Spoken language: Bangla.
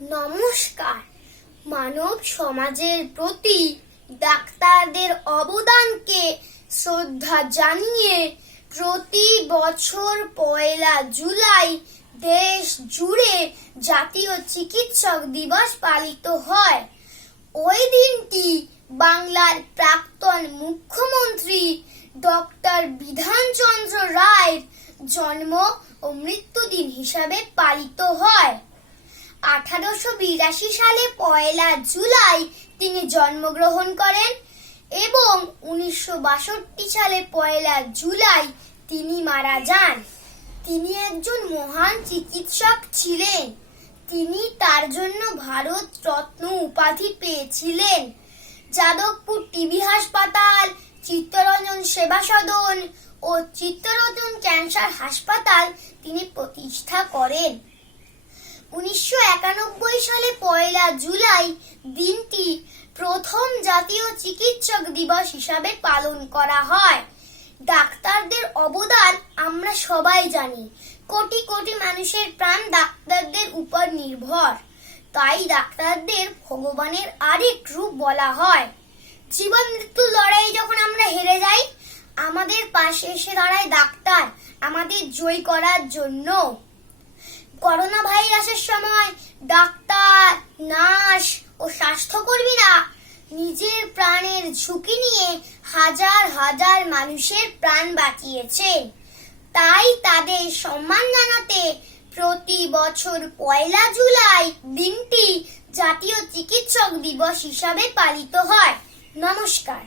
নমস্কার। মানব সমাজের প্রতি ডাক্তারদের অবদানকে শ্রদ্ধা জানিয়ে প্রতি বছর 1 জুলাই দেশ জুড়ে জাতীয় চিকিৎসক দিবস পালিত হয়। ওই দিনটি বাংলার প্রাক্তন মুখ্যমন্ত্রী ডক্টর বিধানচন্দ্র রায়ের জন্ম ও মৃত্যুদিন হিসাবে পালিত হয়। 1882 সালে 1 জুলাই তিনি জন্মগ্রহণ করেন এবং 1962 সালে 1 জুলাই তিনি মারা যান। তিনি একজন মহান চিকিৎসক ছিলেন। তিনি তার জন্য ভারত রত্ন উপাধি পেয়েছিলেন। যাদবপুর টিবি হাসপাতাল, চিত্তরঞ্জন সেবা সদন ও চিত্তরঞ্জন ক্যান্সার হাসপাতাল তিনি প্রতিষ্ঠা করেন। 1991 সালে 1 জুলাই দিনটি প্রথম জাতীয় চিকিৎসক দিবস হিসাবে পালন করা হয়। ডাক্তারদের অবদান আমরা সবাই জানি। কোটি কোটি মানুষের প্রাণ ডাক্তারদের উপর নির্ভর। তাই ডাক্তারদের ভগবানের আরেক রূপ বলা হয়। জীবন মৃত্যু লড়াই যখন আমরা হেরে যাই, আমাদের পাশে এসে দাঁড়ায় ডাক্তার আমাদের জয় করার জন্য। করোনা ভাইরাসের সময় ডাক্তার, নার্স ও স্বাস্থ্যকর্মীরা নিজের প্রাণের ঝুঁকি নিয়ে হাজার হাজার মানুষের প্রাণ বাঁচিয়েছেন। তাই তাদের সম্মান জানাতে প্রতি বছর 1 জুলাই দিনটি জাতীয় চিকিৎসক দিবস হিসাবে পালিত হয়। নমস্কার।